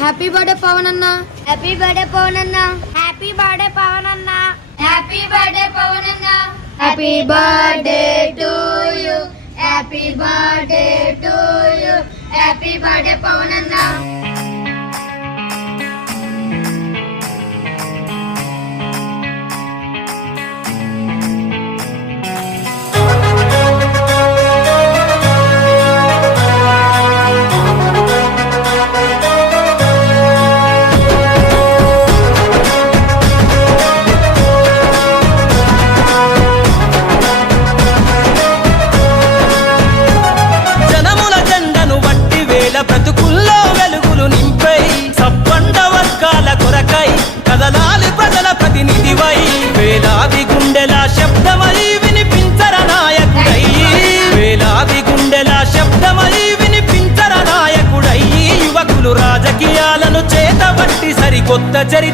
Happy birthday Pawan అన్న. Happy birthday Pawan అన్న. Happy birthday Pawan అన్న. హ్యాపీ బర్త్డే పవన్ అన్న. Happy birthday to you. Happy birthday to you. Happy birthday Pawan అన్న. బ్రతుకుల్లో వెలుగులు నింపై సబ్బండ వర్గాల కొరకై కదలాలి ప్రజల ప్రతినిధివై వేలాది గుండెల శబ్దమై వినిపించర నాయకుడై వేలాది గుండెల శబ్దమై వినిపించర నాయకుడై యువకులు రాజకీయాలను చేతబట్టి సరికొత్త చరిత్ర